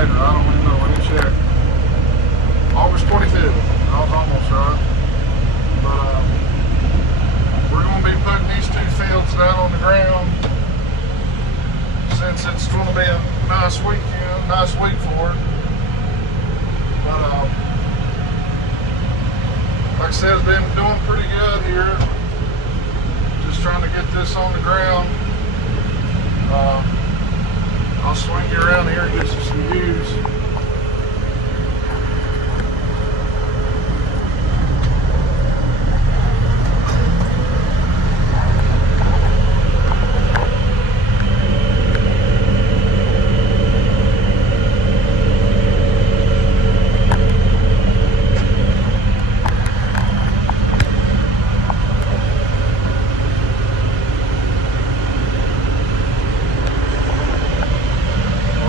later. I don't even know. Let me check. August 25th. I was almost right. But we're going to be putting these two fields down on the ground since it's going to be a nice weekend, nice week for it. But like I said, it's been doing pretty good here. Just trying to get this on the ground. I'll swing you around here and get you some views.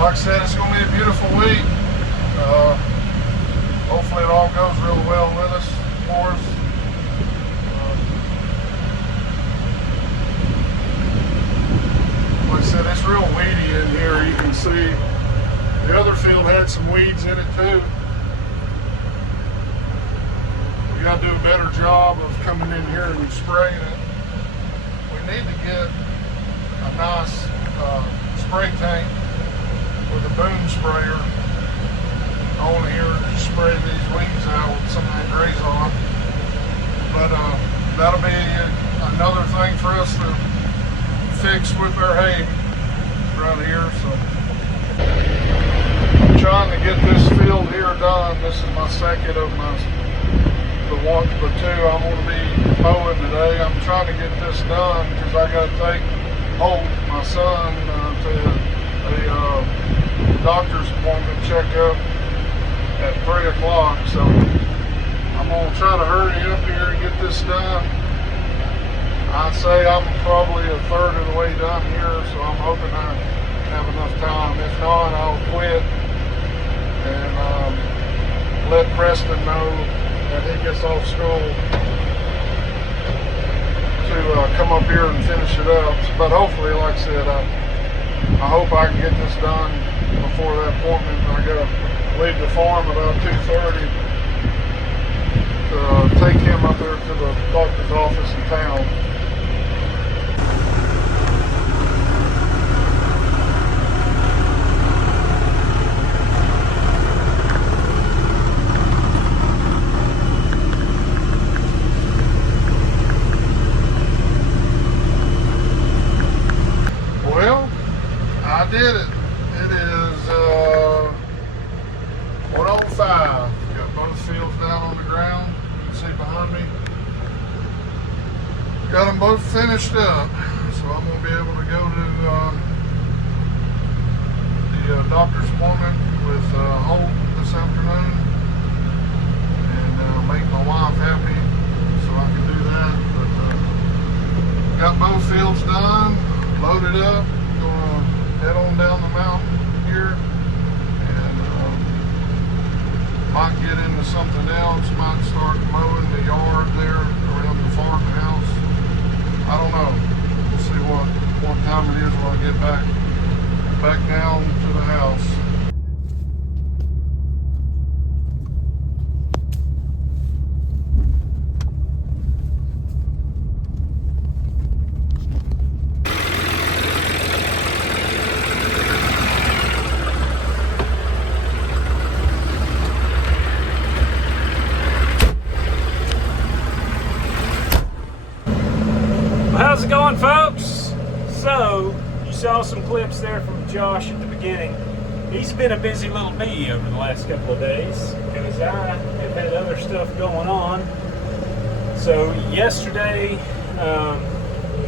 Like I said, it's going to be a beautiful week. Hopefully it all goes real well with us, for us. Like I said, it's real weedy in here. You can see the other field had some weeds in it too. We got to do a better job of coming in here and spraying it. We need to get a nice spray tank with a boom sprayer on here to spray these weeds out with some of that graze on. But that'll be another thing for us to fix with our hay right here. So I'm trying to get this field here done. This is my second of the two I'm going to be mowing today. I'm trying to get this done because I got to take Holt, my son, to a doctor's appointment checkup at 3 o'clock, so I'm going to try to hurry up here and get this done. I'd say I'm probably a third of the way done here, so I'm hoping I have enough time. If not, I'll quit and let Preston know that he gets off school to come up here and finish it up. But hopefully, like I said, I hope I can get this done before that appointment. I gotta leave the farm about 2:30 to take him up there to the doctor's office in town. Well, I did it. It is 1:05. Got both fields down on the ground. You can see behind me. Got them both finished up. So I'm going to be able to go to the doctor's appointment with Holt this afternoon and make my wife happy so I can do that. But got both fields done, loaded up. Gonna head on down the mountain here and might get into something else. Might start mowing the yard there around the farmhouse. I don't know. We'll see what time it is when I get back down to the house. How's it going, folks? So, you saw some clips there from Josh at the beginning. He's been a busy little bee over the last couple of days because I have had other stuff going on. So, yesterday,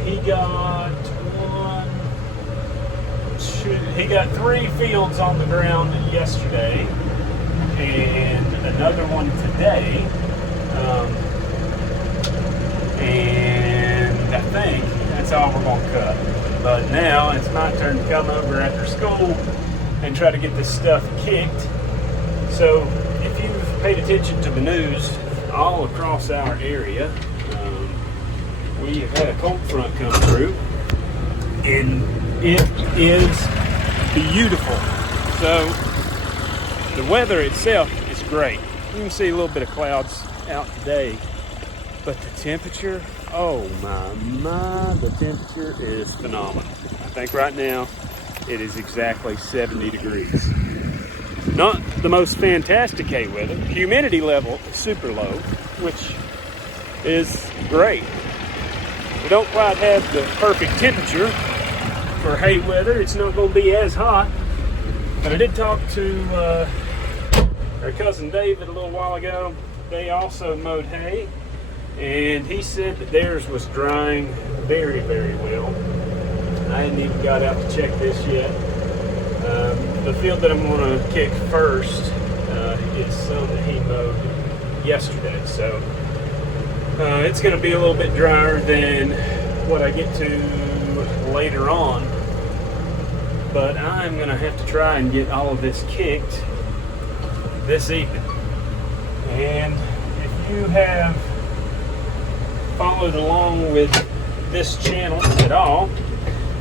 he got 3 fields on the ground yesterday and another one today. And I think that's all we're going to cut. But now it's my turn to come over after school and try to get this stuff kicked. So if you've paid attention to the news all across our area, we have had a cold front come through and it is beautiful. So The weather itself is great. You can see a little bit of clouds out today, but the temperature, oh my, the temperature is phenomenal. I think right now it is exactly 70 degrees. Not the most fantastic hay weather. Humidity level is super low, which is great. We don't quite have the perfect temperature for hay weather. It's not going to be as hot. But I did talk to our cousin David a little while ago. They also mowed hay, and he said that theirs was drying very, very well. I hadn't even got out to check this yet. The field that I'm going to kick first is some that he mowed yesterday, so it's going to be a little bit drier than what I get to later on. But I'm going to have to try and get all of this kicked this evening. And if you have followed along with this channel at all,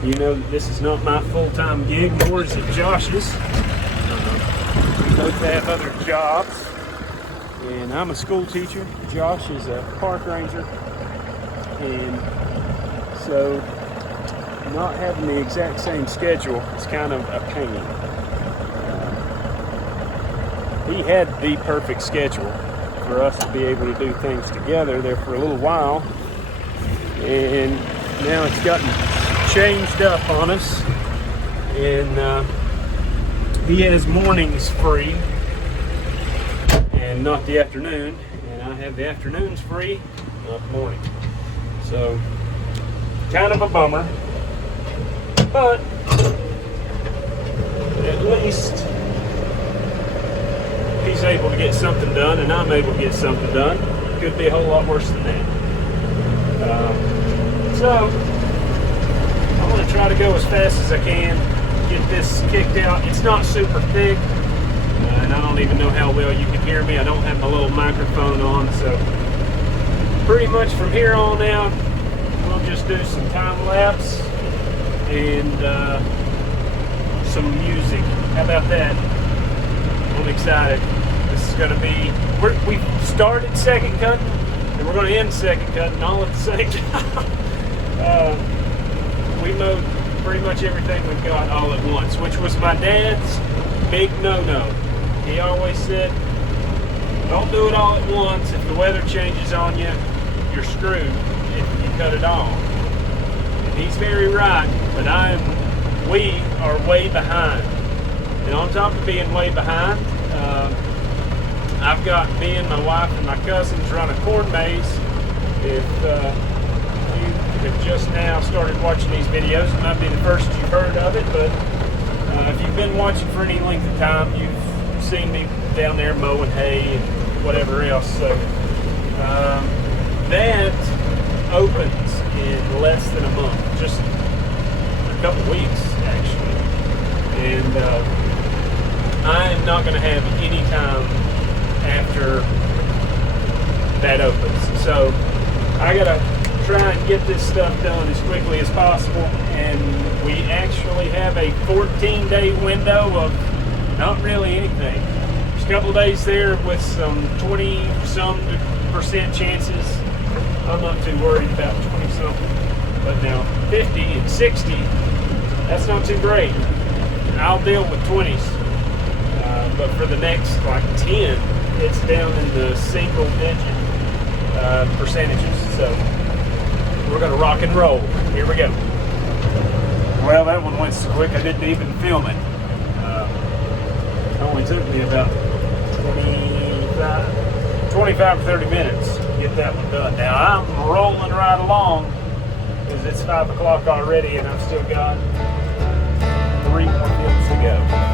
you know that this is not my full-time gig, nor is it Josh's. We both have other jobs. And I'm a school teacher. Josh is a park ranger. And so not having the exact same schedule is kind of a pain. He had the perfect schedule for us to be able to do things together there for a little while, and now it's gotten changed up on us, and he has mornings free and not the afternoon, and I have the afternoons free, not the morning. So kind of a bummer. But at least he's able to get something done, and I'm able to get something done. Could be a whole lot worse than that. So I'm going to try to go as fast as I can, get this kicked out. It's not super thick, and I don't even know how well you can hear me. I don't have my little microphone on, so pretty much from here on out, we'll just do some time lapse and some music. How about that? I'm excited. This is going to be, we started second cutting and we're going to end second cutting all at the same time. We mowed pretty much everything we've got all at once, which was my dad's big no-no. He always said, don't do it all at once. If the weather changes on you, you're screwed if you cut it off. He's very right, but we are way behind. And on top of being way behind, I've got me and my wife and my cousins run a corn maze. If you have just now started watching these videos, it might be the first you've heard of it, but if you've been watching for any length of time, you've seen me down there mowing hay and whatever else. So that opens in less than a month, just a couple weeks actually, and I am not going to have any time after that opens, so I got to try and get this stuff done as quickly as possible. And we actually have a 14-day window of not really anything. There's a couple of days there with some 20-some% chances. I'm not too worried about 20-something, but now 50 and 60, that's not too great. I'll deal with 20s, but for the next like 10, it's down in the single-digit percentages. So we're gonna rock and roll. Here we go. Well, that one went so quick I didn't even film it. It only took me about 25 or 30 minutes to get that one done. Now I'm rolling right along because it's 5 o'clock already and I've still got 3 more fields to go.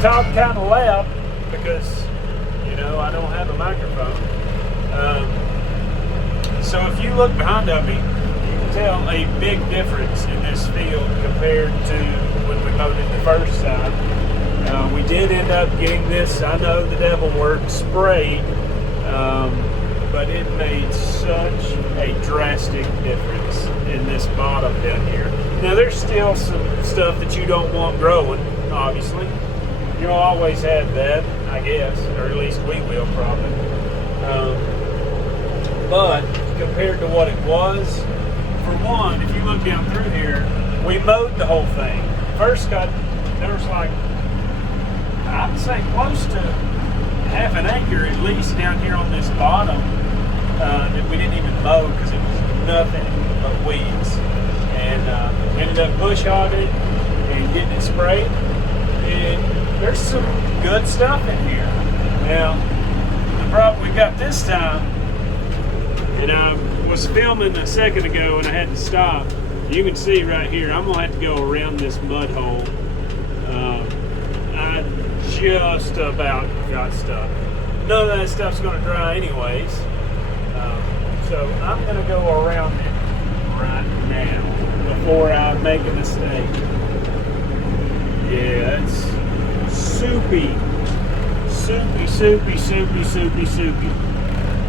talk kind of loud because, you know, I don't have a microphone. So if you look behind of me, you can tell a big difference in this field compared to when we mowed it the first time. We did end up getting this, I know the devil word, sprayed, but it made such a drastic difference in this bottom down here. Now there's still some stuff that you don't want growing, obviously. You'll always have that, I guess, or at least we will probably. But compared to what it was, for one, if you look down through here, we mowed the whole thing. First there was like, I'd say close to half an acre at least down here on this bottom that we didn't even mow because it was nothing but weeds. And we ended up bush hogging it and getting it sprayed. And there's some good stuff in here. Now, the problem we got this time, and I was filming a second ago and I had to stop. You can see right here, I'm gonna have to go around this mud hole. I just about got stuck. None of that stuff's gonna dry anyways. So I'm gonna go around it right now before I make a mistake. Yeah, it's soupy. Soupy.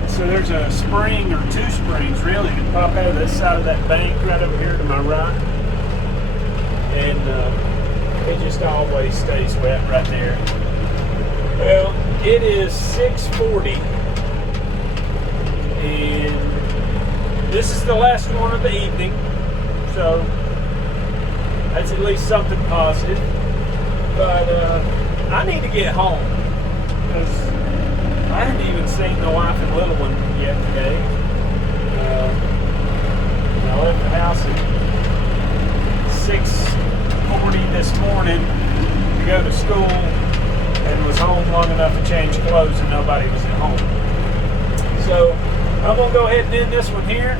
So there's a spring or two springs really that pop out of this side of that bank right over here to my right. And it just always stays wet right there. Well, it is 6:40 and this is the last one of the evening. So that's at least something positive. But I need to get home because I hadn't even seen the wife and little one yet today. I left the house at 6:40 this morning to go to school and was home long enough to change clothes and nobody was at home. So I'm going to go ahead and end this one here.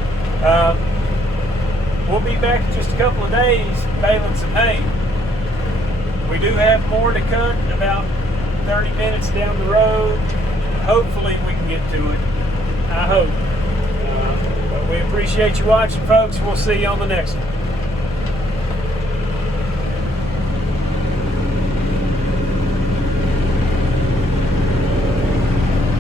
We'll be back in just a couple of days baling some hay. We do have more to cut about 30 minutes down the road. Hopefully we can get to it. I hope. But we appreciate you watching, folks. We'll see you on the next one.